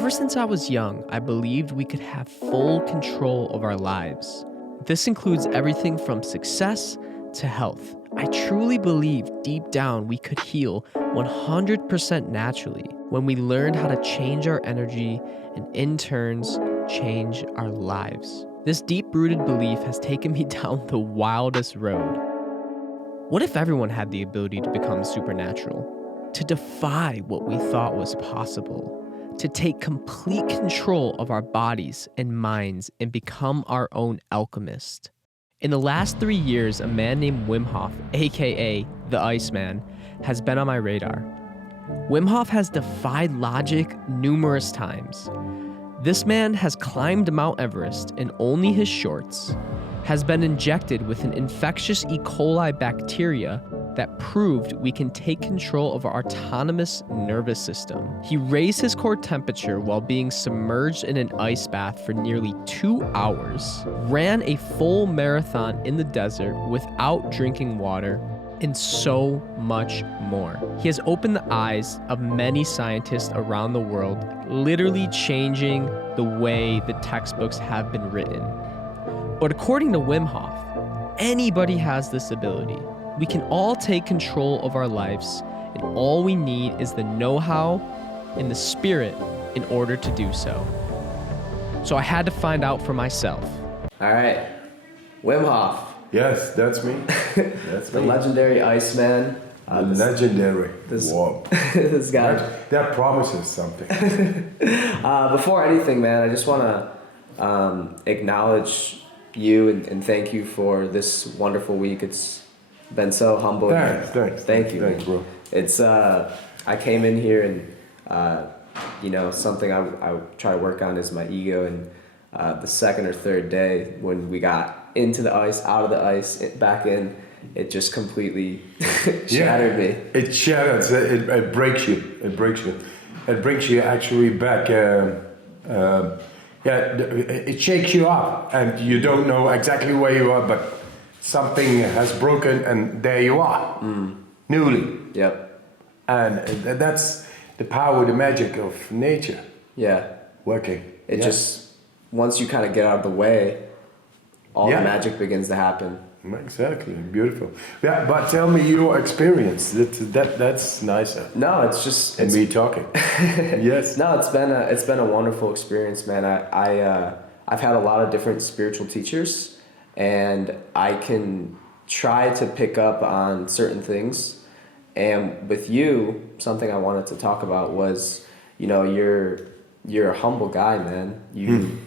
Ever since I was young, I believed we could have full control of our lives. This includes everything from success to health. I truly believe deep down we could heal 100% naturally when we learned how to change our energy and in turns change our lives. This deep-rooted belief has taken me down the wildest road. What if everyone had the ability to become supernatural? To defy what we thought was possible? To take complete control of our bodies and minds and become our own alchemist? In the last 3 years, a man named Wim Hof, aka the Iceman, has been on my radar. Wim Hof has defied logic numerous times. This man has climbed Mount Everest in only his shorts, has been injected with an infectious E. coli bacteria that proved we can take control of our autonomous nervous system. He raised his core temperature while being submerged in an ice bath for nearly 2 hours, ran a full marathon in the desert without drinking water, and so much more. He has opened the eyes of many scientists around the world, literally changing the way the textbooks have been written. But according to Wim Hof, anybody has this ability. We can all take control of our lives, and all we need is the know-how and the spirit in order to do so. So I had to find out for myself. All right, Wim Hof. Yes, that's me. That's The me. legendary Iceman. Legendary. Wow. This guy. That promises something. Before anything, man, I just want to acknowledge you and thank you for this wonderful week. It's been so humbling. Thanks. Thank you. Thanks, bro. It's I came in here and something I try to work on is my ego, and the second or third day when we got into the ice, out of the ice, back in, it just completely shattered me. It shatters. It breaks you. It breaks you. It brings you actually back. It shakes you up, and you don't know exactly where you are, but something has broken, and there you are, newly. Yep. And that's the power, the magic of nature. Yeah. Working. It just, once you kind of get out of the way, all the magic begins to happen. Exactly, beautiful. Yeah, but tell me your experience. That's nicer. No, it's just And me talking. Yes. No, it's been a wonderful experience, man. I've had a lot of different spiritual teachers, and I can try to pick up on certain things. And with you, something I wanted to talk about was, you're a humble guy, man. You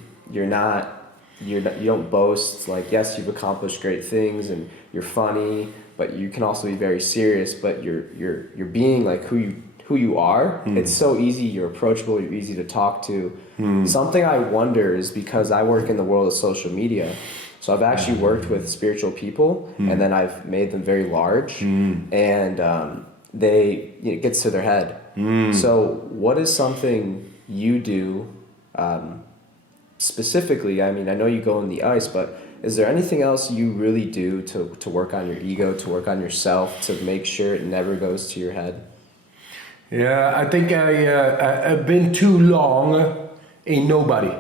don't boast. Like, yes, you've accomplished great things and you're funny, but you can also be very serious. But you're being like who you are. It's so easy. You're approachable. You're easy to talk to. Something I wonder is because I work in the world of social media, so I've actually worked with spiritual people, and then I've made them very large, and it gets to their head. So what is something you do? Specifically, I mean, I know you go in the ice, but is there anything else you really do to work on your ego, to work on yourself, to make sure it never goes to your head? Yeah, I think I've been too long a nobody.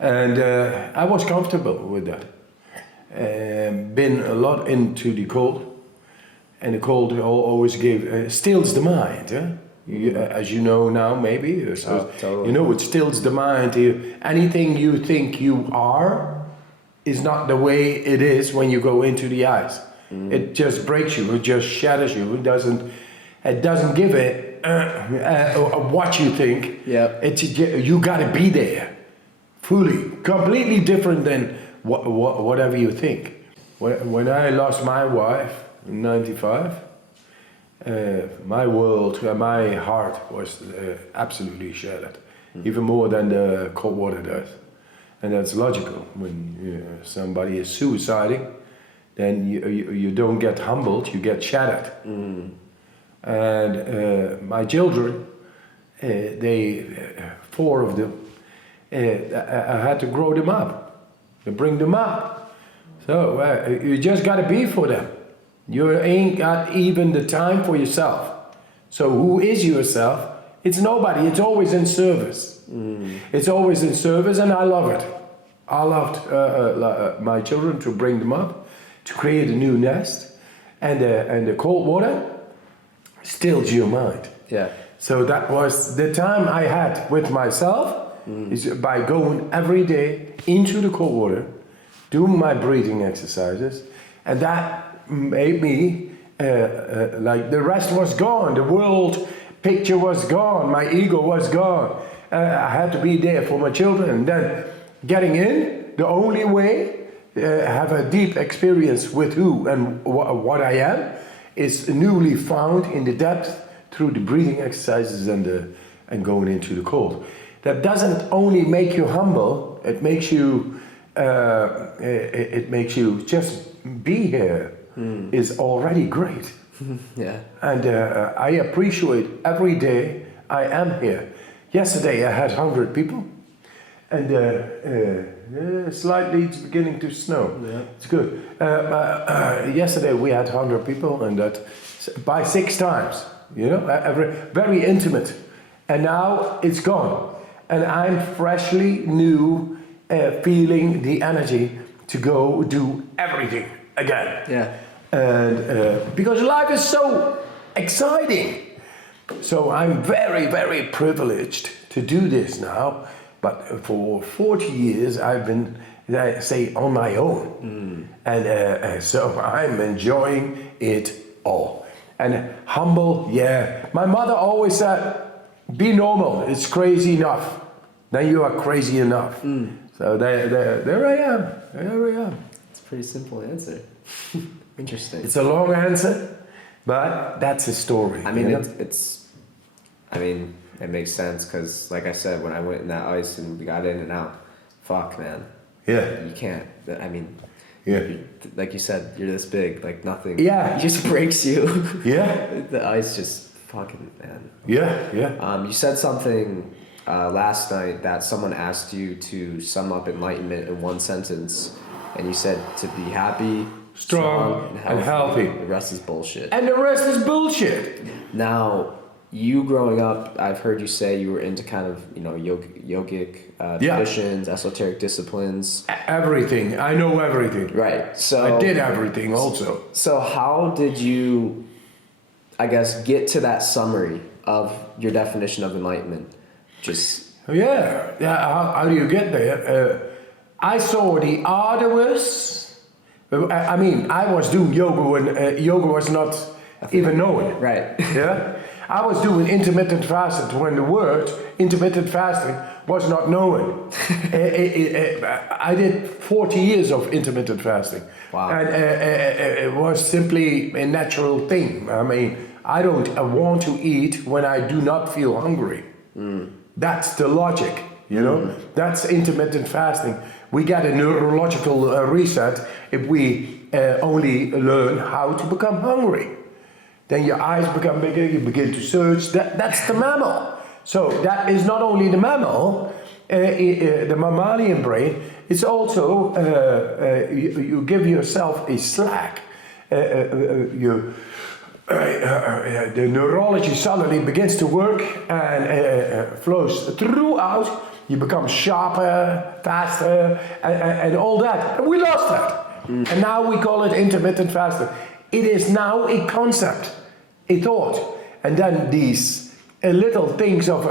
And I was comfortable with that. Been a lot into the cold, and the cold always stills the mind. As you know now, maybe. Totally. It stills the mind. Anything you think you are is not the way it is when you go into the ice. It just breaks you. It just shatters you. It doesn't give it what you think. Yep. You got to be there, fully, completely different than whatever you think. When I lost my wife in '95. My world, my heart was absolutely shattered, even more than the cold water does. And that's logical. When somebody is suiciding, then you don't get humbled, you get shattered. And my children, 4 of them, I had to grow them up, to bring them up. So you just got to be for them. You ain't got even the time for yourself. So who is yourself It's nobody. It's always in service. It's always in service, and I love it. I loved my children to bring them up, to create a new nest, and the cold water stills your mind. Yeah. So that was the time I had with myself, is by going every day into the cold water, doing my breathing exercises, and that made me like the rest was gone. The world picture was gone. My ego was gone. I had to be there for my children, and then getting in the only way have a deep experience with who and what I am is newly found in the depth through the breathing exercises and going into the cold. That doesn't only make you humble; it makes you just be here is already great. Yeah. And I appreciate every day I am here. Yesterday I had 100 people, and slightly it's beginning to snow. Yeah. It's good. Yesterday we had 100 people, and that by 6 times, very intimate. And now it's gone, and I'm freshly new, feeling the energy to go do everything again. Yeah. And because life is so exciting. So I'm very, very privileged to do this now. But for 40 years I've been, say, on my own. And so I'm enjoying it all. And humble, yeah. My mother always said, be normal, it's crazy enough. Then you are crazy enough. So there I am. There I am. It's a pretty simple answer. Interesting. It's a long answer, but that's a story. I mean, it makes sense because, like I said, when I went in that ice and we got in and out, fuck, man. Yeah. You can't. I mean, Yeah. like you said, you're this big, like nothing. Yeah. It just breaks you. Yeah. The ice just fucking, man. Yeah. Yeah. You said something last night that someone asked you to sum up enlightenment in one sentence, and you said to be happy, Strong and healthy. The rest is bullshit. And the rest is bullshit. Now, you growing up, I've heard you say you were into kind of, yogic traditions, esoteric disciplines. Everything. I know everything. Right. So I did everything also. So how did you, I guess, get to that summary of your definition of enlightenment? Just... Yeah. How do you get there? I saw the arduous... I mean, I was doing yoga when yoga was not even known. Right. Yeah. I was doing intermittent fasting when the word intermittent fasting was not known. I did 40 years of intermittent fasting. Wow. And it was simply a natural thing. I mean, I don't want to eat when I do not feel hungry. That's the logic, That's intermittent fasting. We get a neurological reset if we only learn how to become hungry. Then your eyes become bigger, you begin to search. That's the mammal. So that is not only the mammal, the mammalian brain, it's also, you give yourself a slack. The neurology suddenly begins to work and flows throughout. You become sharper, faster, and all that. And we lost that. And now we call it intermittent fasting. It is now a concept, a thought. And then these little things of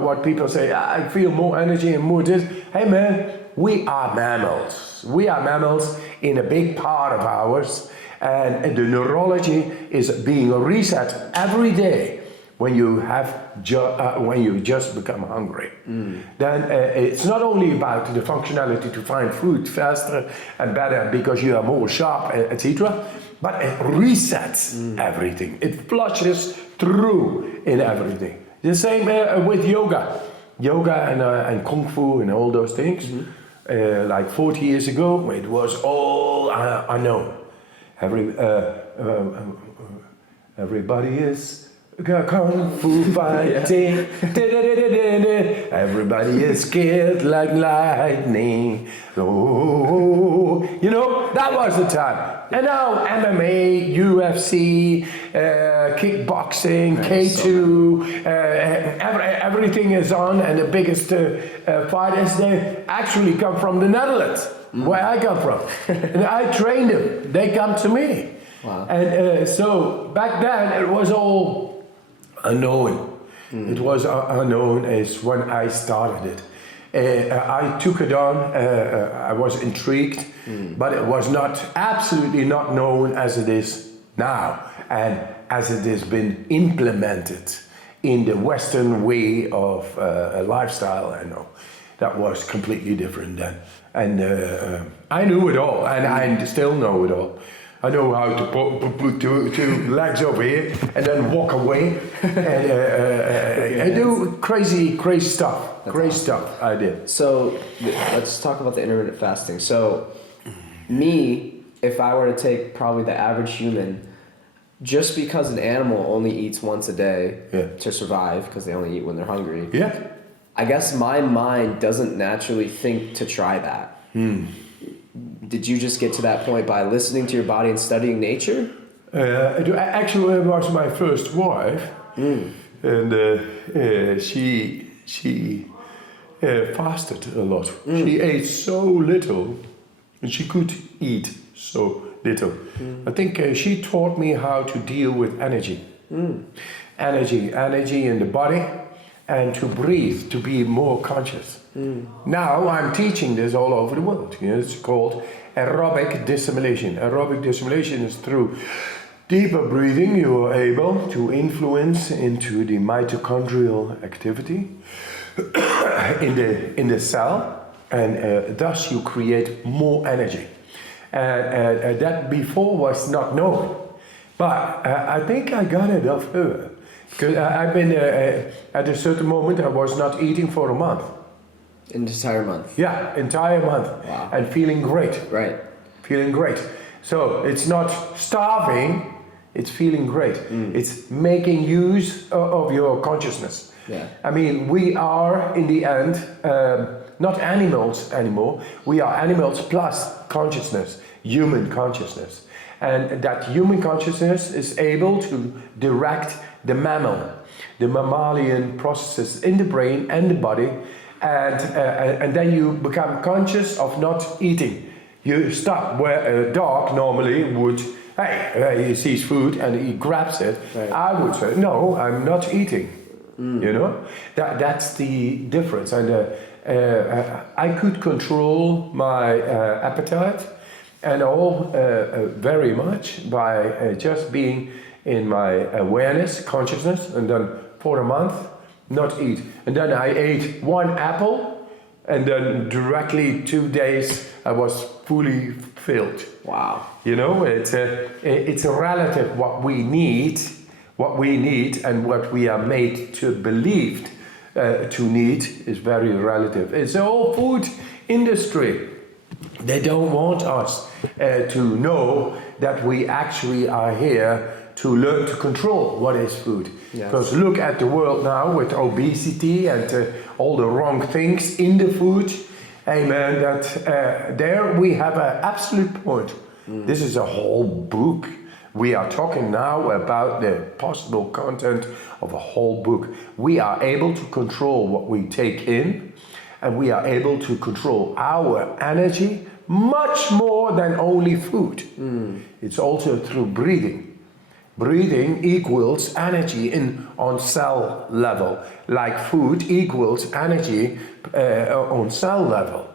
what people say, I feel more energy and more this. Hey man, we are mammals. We are mammals in a big part of ours. And the neurology is being reset every day when you when you just become hungry. Then it's not only about the functionality to find food faster and better because you are more sharp, etc., but it resets everything. It flushes through in everything. The same with yoga and kung fu and all those things. Like 40 years ago, it was all unknown. Everybody is kung fu fighting. everybody is scared like lightning. Oh, you know, that was the time. And now MMA, UFC, kickboxing, K2, everything is on, and the biggest fighters, they actually come from the Netherlands, where I come from. And I train them, they come to me. Wow. And so back then it was all unknown. It was unknown as when I started it. I took it on, I was intrigued, but it was absolutely not known as it is now, and as it has been implemented in the Western way of a lifestyle. I know that was completely different then. And I knew it all, and I still know it all. I know how to put two legs over here and then walk away. And I do crazy stuff. That's crazy awesome. stuff I did. So let's talk about the intermittent fasting. So me, if I were to take probably the average human, just because an animal only eats once a day to survive, because they only eat when they're hungry. Yeah. I guess my mind doesn't naturally think to try that. Did you just get to that point by listening to your body and studying nature? Actually, it was my first wife, and she fasted a lot. She ate so little, and she could eat so little. I think she taught me how to deal with energy. Energy in the body, and to breathe, to be more conscious. Now I'm teaching this all over the world. You know, it's called aerobic dissimulation. Aerobic dissimulation is through deeper breathing you are able to influence into the mitochondrial activity in the cell, and thus you create more energy. That before was not known, but I think I got it off her. Because I've been, at a certain moment, I was not eating for a month. An entire month? Yeah, entire month. Wow. And feeling great. Right. Feeling great. So it's not starving, it's feeling great. It's making use of your consciousness. Yeah. I mean, we are, in the end, not animals anymore. We are animals plus consciousness, human consciousness. And that human consciousness is able to direct the mammalian processes in the brain and the body, and then you become conscious of not eating. You stop where a dog normally would, he sees food and he grabs it. Right. I would say, no, I'm not eating. You know, that's the difference. And I could control my appetite and all very much by just being in my awareness, consciousness, and then for a month, not eat. And then I ate one apple, and then directly 2 days, I was fully filled. Wow. You know, it's a relative what we need, and what we are made to believe to need is very relative. It's the whole food industry. They don't want us to know that we actually are here to learn to control what is food. Yes. Because look at the world now with obesity and all the wrong things in the food. Hey man, that there we have an absolute point. This is a whole book. We are talking now about the possible content of a whole book. We are able to control what we take in, and we are able to control our energy much more than only food. It's also through breathing. Breathing equals energy on cell level, like food equals energy on cell level.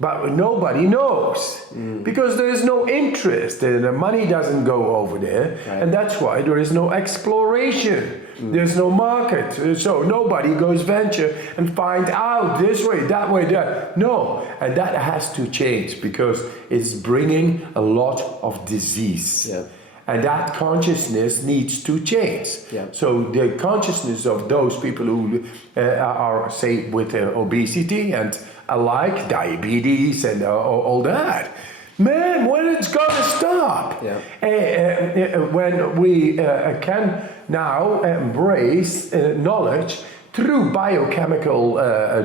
But nobody knows because there is no interest. The money doesn't go over there, right. And that's why there is no exploration. There's no market, so nobody goes venture and find out this way, that. No, and that has to change because it's bringing a lot of disease. Yeah. And that consciousness needs to change. Yeah. So the consciousness of those people who are, say, with obesity and alike, diabetes and all that, man, when it's gonna stop? Yeah. When we can now embrace knowledge through biochemical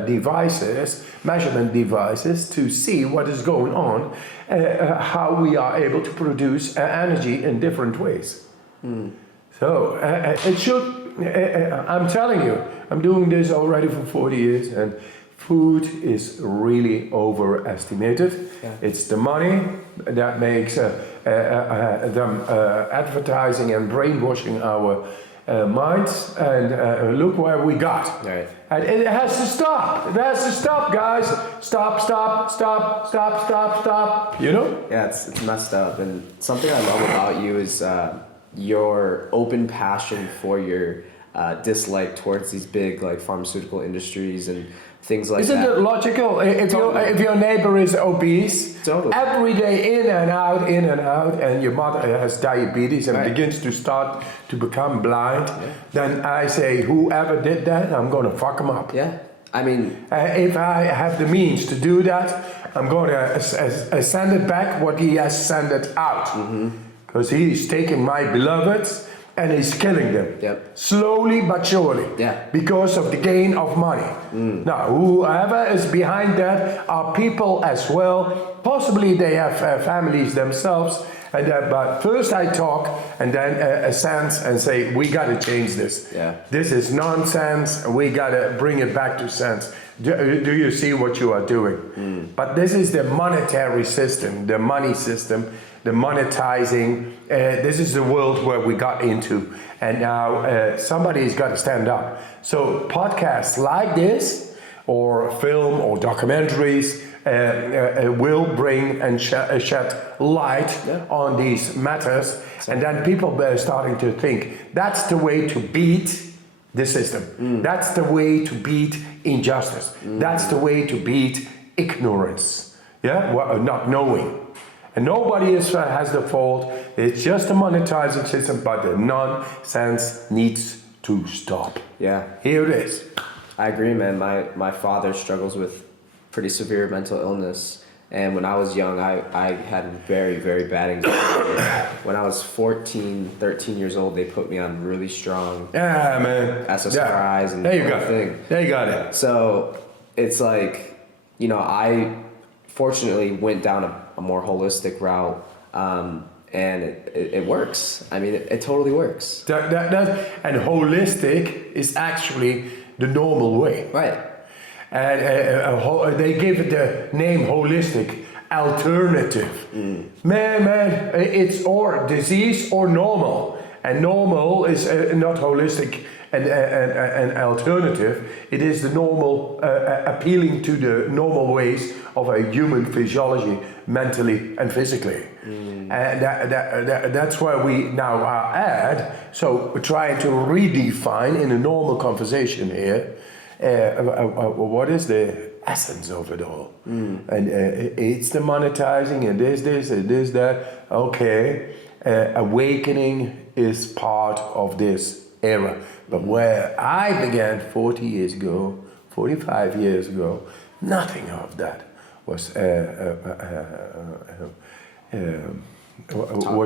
devices, measurement devices, to see what is going on, how we are able to produce energy in different ways. So it should, I'm telling you, I'm doing this already for 40 years, and food is really overestimated. Yeah. It's the money that makes them advertising and brainwashing our minds, and look where we got. Right. And it has to stop. It has to stop, guys. Stop, stop, stop, stop, stop, stop. You know? Yeah, it's messed up. And something I love about you is your open passion for your dislike towards these big like pharmaceutical industries and things like Isn't that. it logical? Totally. If your neighbor is obese, Totally. every day in and out, and your mother has diabetes and Right. begins to start to become blind, then I say, whoever did that, I'm going to fuck him up. Yeah. I mean, If I have the means to do that, I'm going to send it back what he has sent it out. Because he's taking my beloveds and he's killing them. Yep. Slowly but surely. Yeah. Because of the gain of money. Now, whoever is behind that are people as well. Possibly they have families themselves. And but first I talk and then sense and say, we got to change this. Yeah. This is nonsense. We got to bring it back to sense. Do you see what you are doing? But this is the monetary system, the money system, the monetizing. This is the world where we got into. And now somebody's got to stand up. So podcasts like this, or film or documentaries, will bring and shed light on these matters. And then people are starting to think, that's the way to beat the system. That's the way to beat injustice. That's the way to beat ignorance. Yeah, well, not knowing. And nobody has the fault. It's just a monetizing system, but the nonsense needs to stop. yeah. Here it is. I agree, man. My father struggles with pretty severe mental illness. And when I was young, I had very, very bad anxiety. When I was 14, 13 years old, they put me on really strong Yeah, man. SSRIs and there you the go. whole thing. There you got it. So it's like, you know, I fortunately went down a more holistic route, and it works. I mean, it totally works. And holistic is actually the normal way. Right. And they give it the name holistic, alternative. Man, it's or disease or normal. And normal is not holistic and alternative. It is the normal, appealing to the normal ways of a human physiology, mentally and physically. And that's where we now are at. So we're trying to redefine in a normal conversation here, what is the essence of it all. And it's the monetizing and this, that. Okay, awakening is part of this era. But where I began 40 years ago, 45 years ago, nothing of that was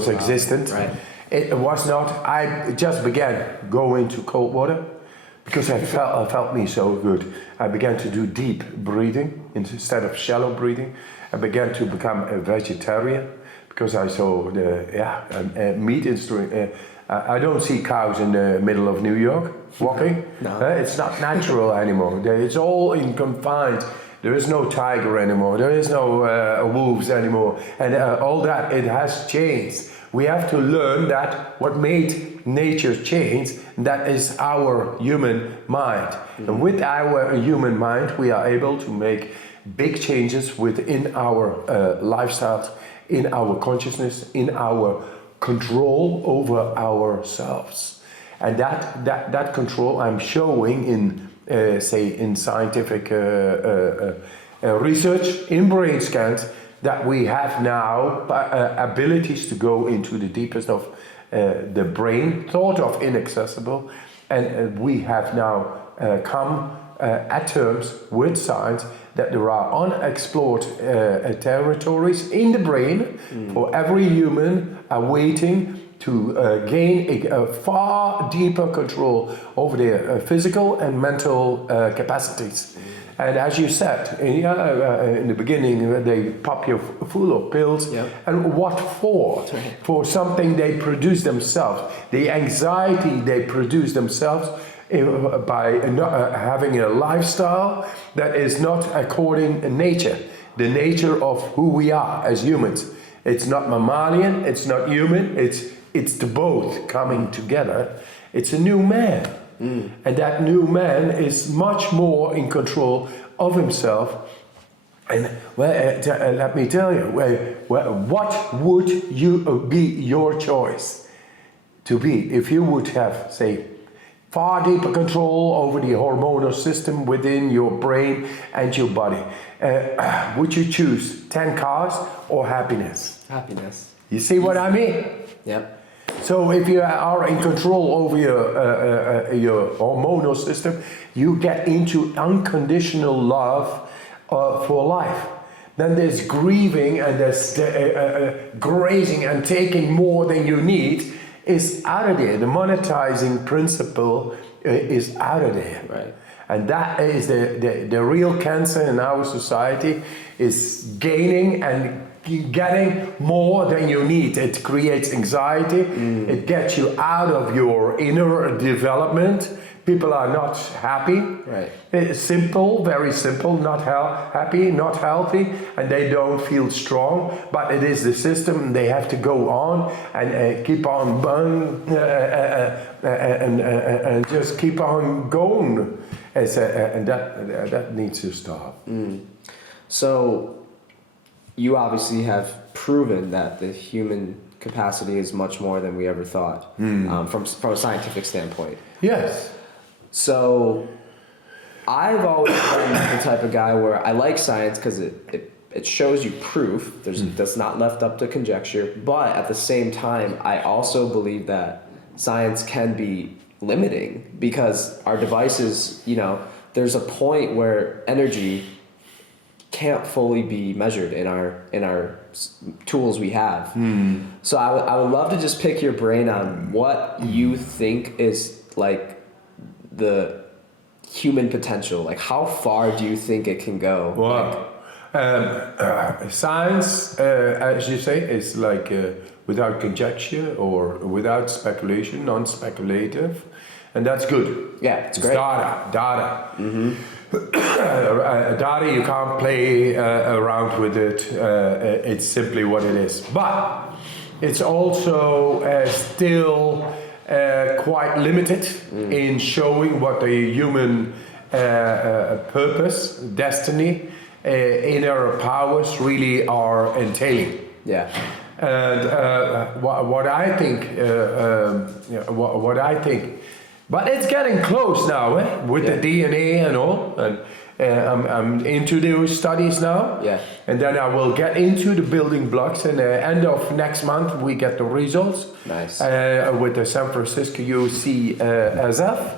existent. Right. It was not. I just began going to cold water because I felt me so good. I began to do deep breathing instead of shallow breathing. I began to become a vegetarian because I saw the meat industry. I don't see cows in the middle of New York walking. No. It's not natural anymore. It's all in confined. There is no tiger anymore. There is no wolves anymore. And all that, it has changed. We have to learn that what made nature change, that is our human mind. And with our human mind, we are able to make big changes within our lifestyles, in our consciousness, in our control over ourselves. And that control I'm showing in in scientific research, in brain scans, that we have now abilities to go into the deepest of the brain, thought of inaccessible, and we have now come at terms with science that there are unexplored territories in the brain for every human awaiting to gain a far deeper control over their physical and mental capacities. And as you said in the beginning, they pop you full of pills. Yep. And what for? For something they produce themselves. The anxiety they produce themselves by having a lifestyle that is not according to nature, the nature of who we are as humans. It's not mammalian, it's not human, it's the both coming together. It's a new man. And that new man is much more in control of himself. And let me tell you, what would you be your choice to be if you would have, say, far deeper control over the hormonal system within your brain and your body? Would you choose 10 cars or happiness? Happiness. You see what I mean? Yep. So if you are in control over your hormonal system, you get into unconditional love for life. Then there's grieving and there's grazing and taking more than you need is out of there. The monetizing principle is out of there. Right. And that is the real cancer in our society, is gaining and getting more than you need. It creates anxiety. It gets you out of your inner development. People are not happy. Right. It's simple, very simple, not happy, not healthy, and they don't feel strong. But it is the system. They have to go on and keep on and just keep on going. And that needs to stop. So you obviously have proven that the human capacity is much more than we ever thought, from a scientific standpoint. Yes. So I've always been the type of guy where I like science because it shows you proof. That's not left up to conjecture. But at the same time, I also believe that science can be limiting because our devices, there's a point where energy can't fully be measured in our tools we have. So I would love to just pick your brain on what you think is like the human potential. Like how far do you think it can go? Well, science, as you say, is like without conjecture or without speculation, non-speculative, and that's good. Yeah, it's great. Data. Data, you can't play around with it. It's simply what it is. But it's also still quite limited in showing what the human purpose, destiny, inner powers really are entailing. Yeah. And what I think, but it's getting close now, with the DNA and all. And I'm into those studies now. Yeah. And then I will get into the building blocks. And end of next month, we get the results. Nice. With the San Francisco UCSF.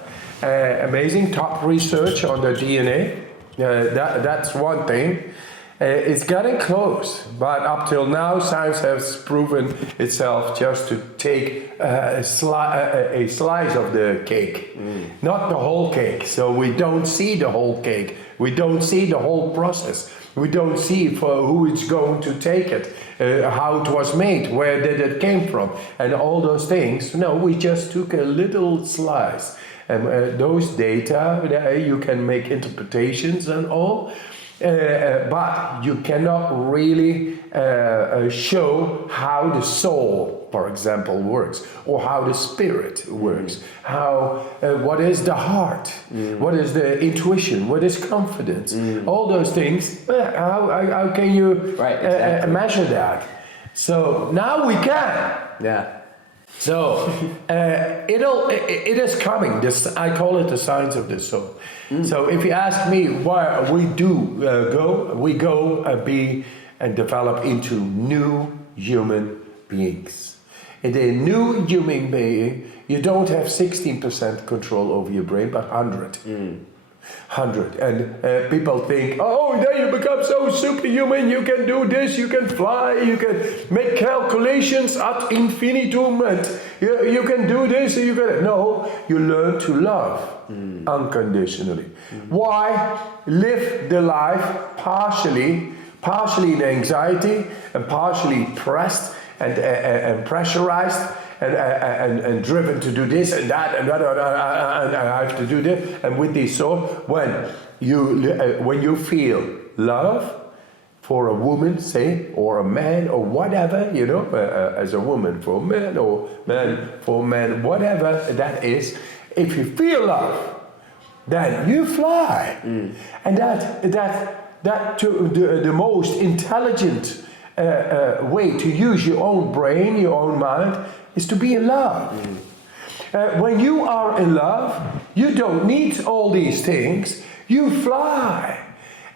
Amazing top research on the DNA. That's one thing. It's getting close, but up till now, science has proven itself just to take a slice of the cake, not the whole cake. So we don't see the whole cake. We don't see the whole process. We don't see for who is going to take it, how it was made, where did it came from, and all those things. No, we just took a little slice. And those data, you can make interpretations and all. But you cannot really show how the soul, for example, works, or how the spirit works, how what is the heart, what is the intuition, what is confidence, all those things. How can you measure that? So now we can. Yeah. So it is coming. I call it the science of the soul. So if you ask me where we go be and develop into new human beings. In a new human being, you don't have 16% control over your brain, but 100. 100. And people think, oh, then you become so superhuman, you can do this, you can fly, you can make calculations ad infinitum, and you can do this, and you can... No, you learn to love unconditionally. Why? Live the life partially in anxiety and partially pressed and pressurized and driven to do this and that and I have to do this. And with this sort, when you feel love for a woman, say, or a man, or whatever, you know, as a woman for a man, or man for a man, whatever that is, if you feel love, then you fly. And that to the most intelligent way to use your own brain, your own mind, is to be in love. When you are in love, you don't need all these things. You fly.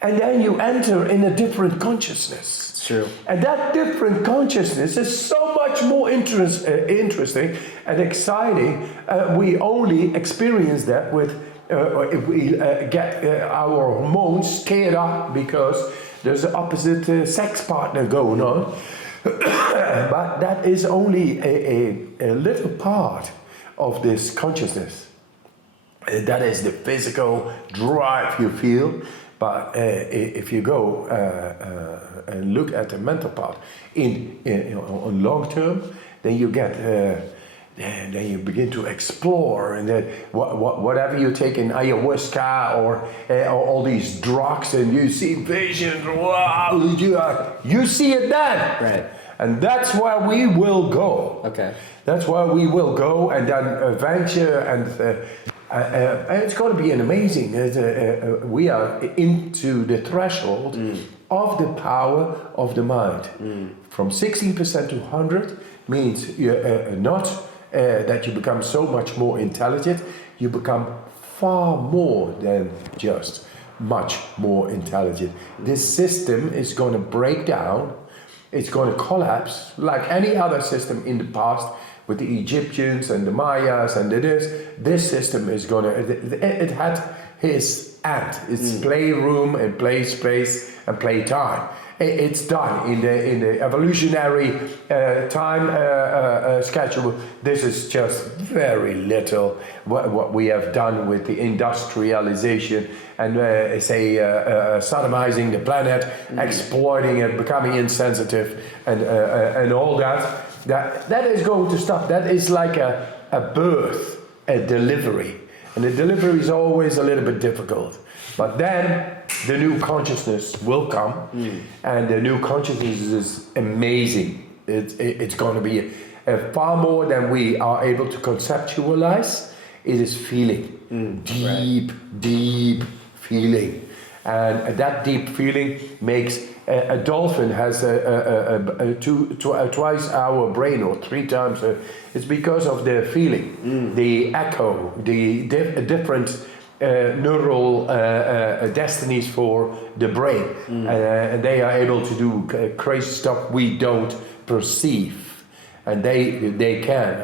And then you enter in a different consciousness. It's true. And that different consciousness is so much more interesting and exciting. We only experience that with if we get our hormones scared up because there's an opposite sex partner going on. But that is only a little part of this consciousness. That is the physical drive you feel. But if you go and look at the mental part on long term, then you get then you begin to explore, and then whatever you take in ayahuasca or all these drugs, and you see visions. Wow, you see it then, right? And that's where we will go. Okay, that's where we will go, and then venture and. It's going to be an amazing. We are into the threshold of the power of the mind. From 16% to 100 means not that you become so much more intelligent. You become far more than just much more intelligent. This system is going to break down. It's going to collapse like any other system in the past. With the Egyptians and the Mayas and this system is gonna. It had his end. It's playroom and play space and play time. It's done in the evolutionary time schedule. This is just very little what we have done with the industrialization and sodomizing the planet, exploiting it, becoming insensitive, and all that. That is going to stop. That is like a birth, a delivery. And the delivery is always a little bit difficult. But then the new consciousness will come. And the new consciousness is amazing. It's going to be far more than we are able to conceptualize. It is feeling. Deep feeling. And that deep feeling makes... A dolphin has twice our brain, or 3 times. It's because of the feeling, the echo, the different neural destinies for the brain. And they are able to do crazy stuff we don't perceive. And they can.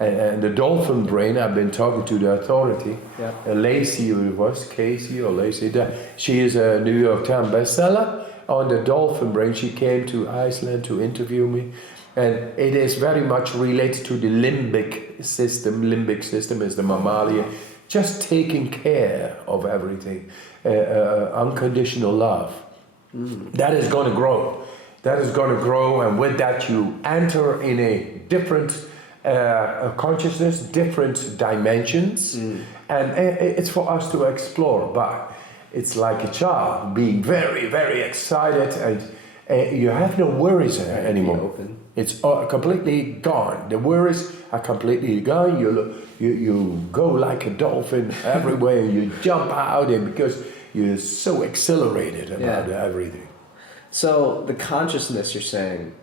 And the dolphin brain, I've been talking to the authority, Lacey, it was Casey or Lacey, she is a New York Times bestseller. On the dolphin brain, she came to Iceland to interview me, and it is very much related to the limbic system. Limbic system is the mammalia, just taking care of everything, unconditional love. That is going to grow. That is going to grow, and with that you enter in a different consciousness, different dimensions, and it's for us to explore. But it's like a child being very, very excited, and you have no worries anymore. It's completely gone. The worries are completely gone. You go like a dolphin everywhere. You jump out, and because you're so exhilarated about everything. So the consciousness you're saying,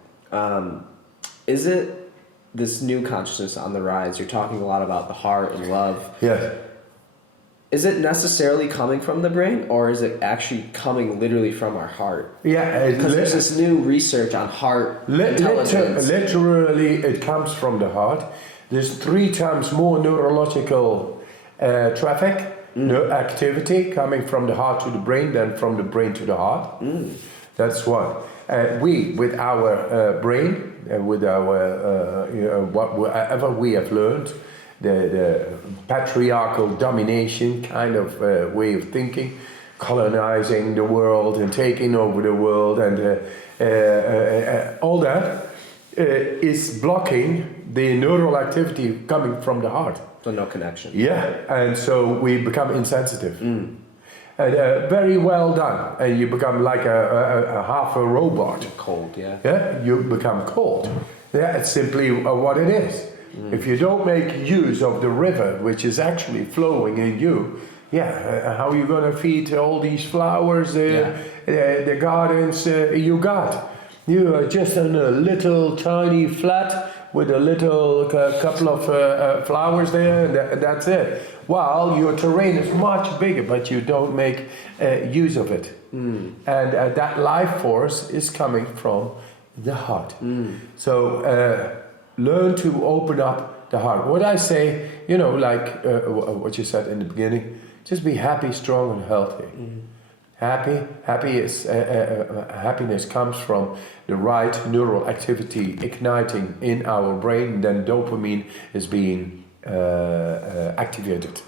is it this new consciousness on the rise? You're talking a lot about the heart and love. Yes. Is it necessarily coming from the brain, or is it actually coming literally from our heart? Yeah, because there's this new research on heart intelligence. Literally, it comes from the heart. There's 3 times more neurological traffic No activity coming from the heart to the brain, then from the brain to the heart. That's one. We, with our brain, with our whatever we have learned, the patriarchal domination kind of way of thinking, colonizing the world and taking over the world, and all that is blocking the neural activity coming from the heart. So no connection. Yeah, and so we become insensitive. And very well done. And you become like a half a robot. Cold, yeah. Yeah, you become cold. Yeah, it's simply what it is. If you don't make use of the river, which is actually flowing in you, how are you going to feed all these flowers, the gardens you got? You are just in a little tiny flat with a little couple of flowers there, and that's it. While your terrain is much bigger, but you don't make use of it. And that life force is coming from the heart. So learn to open up the heart. What I say, like what you said in the beginning, just be happy, strong, and healthy. Happiness comes from the right neural activity igniting in our brain. Then dopamine is being activated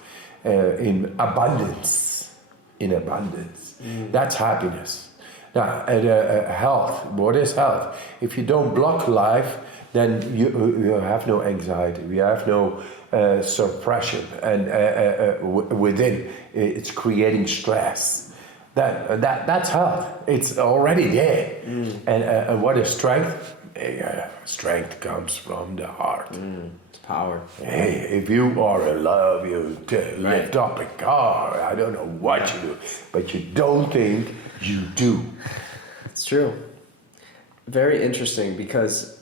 in abundance. That's happiness. Now, health. What is health? If you don't block life, then you have no anxiety. You have no suppression, and within it's creating stress. That's health. It's already there. And what is strength? Strength comes from the heart. It's power. Hey, if you are in love, you lift up a car. I don't know what you do, but you don't think you do. It's true. Very interesting, because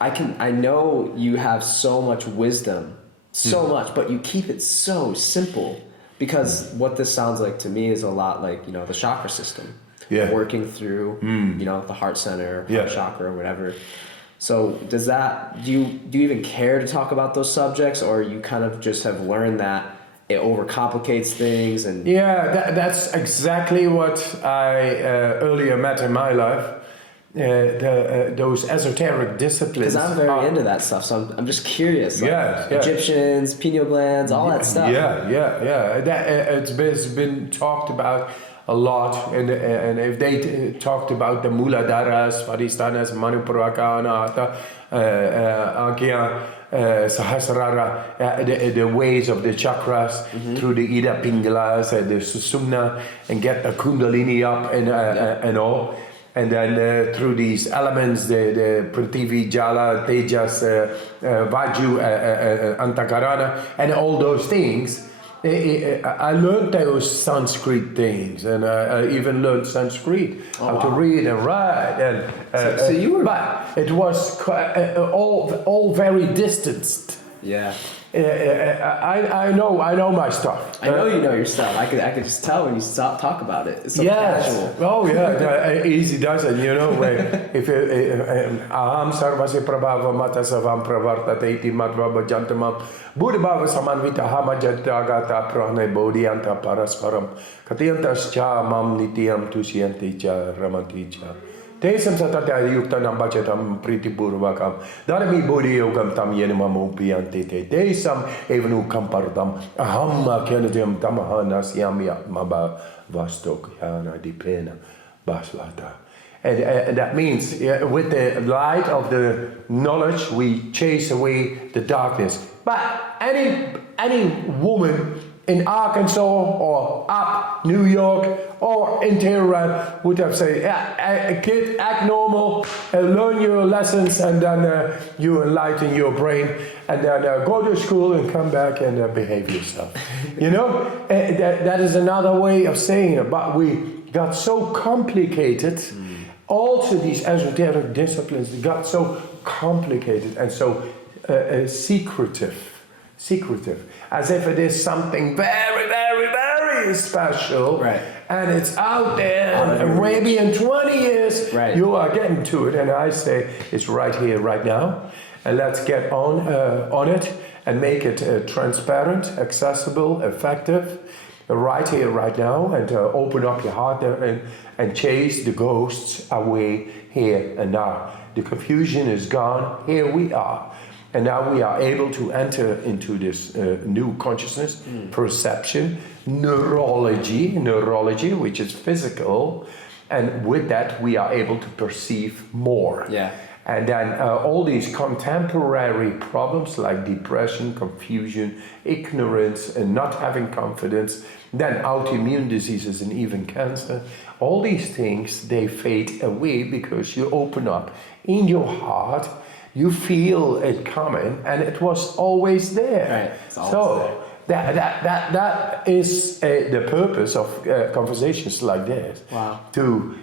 I know you have so much wisdom, so much, but you keep it so simple. Because what this sounds like to me is a lot like, the chakra system. Working through, the heart center, heart chakra, or whatever. So do you even care to talk about those subjects, or you kind of just have learned that it overcomplicates things? And that's exactly what I earlier met in my life. Those esoteric disciplines. Because I'm very into that stuff, so I'm just curious. Egyptians, pineal glands, all that stuff. It's been talked about a lot, and if they talked about the Muladharas, Svadhisthana, Manipuraka, Agya, Sahasrara, the ways of the chakras through the Ida Pingalas and the Susumna, and get the Kundalini up and all. And then through these elements, the Prithivi, Jala, Tejas, Vaju, Antakarana, and all those things, I learned those Sanskrit things, and I even learned Sanskrit, how to read and write. And so you were, but it was all very distanced. Yeah. I know my stuff. I know you know your stuff. I could just tell when you talk about it. It's so casual. Oh yeah, easy does it. If aham sarvasya prabhava mata savam pravartate iti matva bhajantamam buddha bhava samanvita hama jatagata prahne bodhyanta parasparam katyantas cha mam nityam tusyanti cha ramanti cha. Tesam satata yukta nambachatam pritipurvakam dharmi bodhi yogam tam yenamam upiyanti te tesam evanu kampardam ahamma kyanadam tamaha nasyamya maba vastok yana dipena basvata. And that means with the light of the knowledge we chase away the darkness. But any woman in Arkansas or up New York or in Tehran would have said, kid, act normal, learn your lessons, and then you enlighten your brain, and then go to school and come back and behave yourself. That is another way of saying it, but we got so complicated. Also these esoteric disciplines got so complicated and so secretive, as if it is something very, very, very special, right? And it's out there, and maybe in 20 years you are getting to it. And I say it's right here, right now, and let's get on it and make it transparent, accessible, effective, right here, right now, and open up your heart and chase the ghosts away here and now. The confusion is gone. Here we are. And now we are able to enter into this new consciousness, perception, neurology, which is physical. And with that, we are able to perceive more. Yeah. And then all these contemporary problems like depression, confusion, ignorance, and not having confidence, then autoimmune diseases and even cancer, all these things, they fade away because you open up in your heart, you feel it coming, and it was always there. Right. It's always there. That is the purpose of conversations like this. Wow. To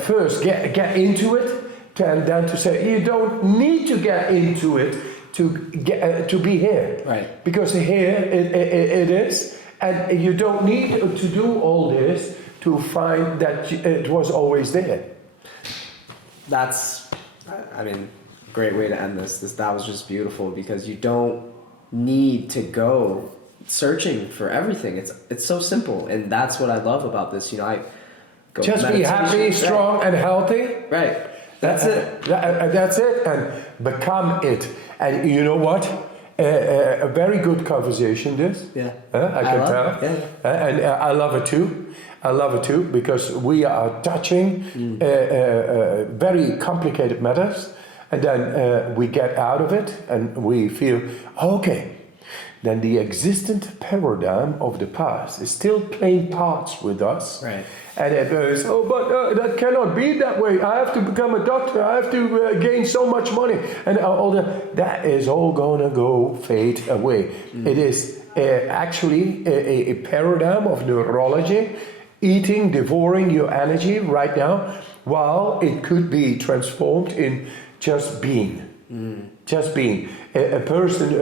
first get into it, and then to say you don't need to get into it to be here. Right. Because here it is, and you don't need to do all this to find that it was always there. That's, I mean, great way to end this. That was just beautiful because you don't need to go searching for everything. It's so simple, and that's what I love about this. I go Just be happy, strong, and healthy. Right. That's it. That's it, and become it. And you know what? A very good conversation. This. Yeah. I can tell. Yeah. And I love it too. I love it too because we are touching very complicated matters, and then we get out of it, and we feel okay. Then the existent paradigm of the past is still playing parts with us. Right. And it goes, but that cannot be that way. I have to become a doctor. I have to gain so much money. And all that is all gonna fade away. It is actually a paradigm of neurology, eating, devouring your energy right now, while it could be transformed in just being. Just being. A person,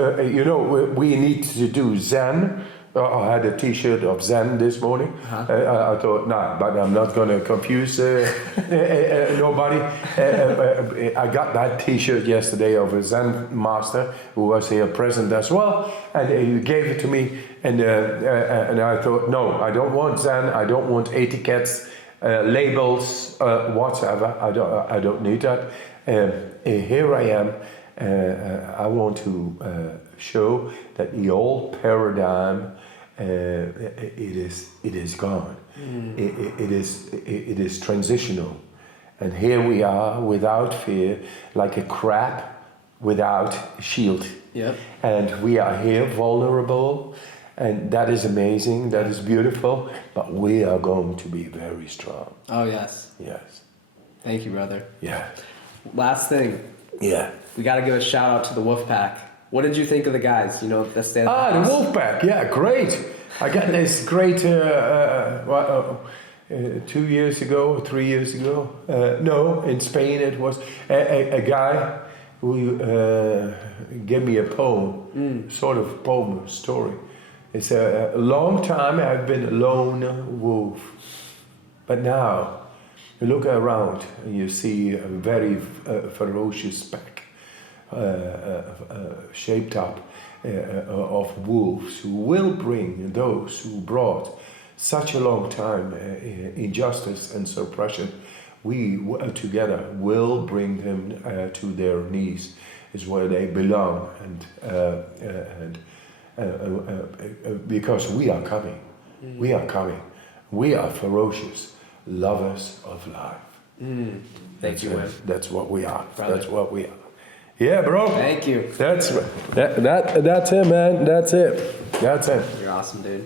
we need to do Zen. I had a T-shirt of Zen this morning. I thought, but I'm not going to confuse nobody. I got that T-shirt yesterday of a Zen master who was here present as well, and he gave it to me. And I thought, no, I don't want Zen. I don't want etiquettes, labels, whatever. I don't need that. Here I am. I want to show that the old paradigm it is gone. It is transitional, and here we are without fear, like a crab without shield. Yep. And we are here vulnerable, and that is amazing. That is beautiful. But we are going to be very strong. Oh yes. Yes. Thank you, brother. Yeah. Last thing. Yeah. We got to give a shout out to the Wolfpack. What did you think of the guys? That stand. The Wolfpack. Yeah, great. I got this great. 2 years ago, 3 years ago. No, in Spain it was a guy who gave me a poem, sort of poem story. It's a long time I've been a lone wolf, but now you look around and you see a very ferocious pack. Shaped up of wolves who will bring those who brought such a long time injustice and suppression. We together will bring them to their knees, is where they belong, and because we are coming, we are ferocious lovers of life. Thank you, Wim. That's what we are. Brother. That's what we are. Yeah, bro. Thank you. That's it, man. That's it. You're awesome, dude.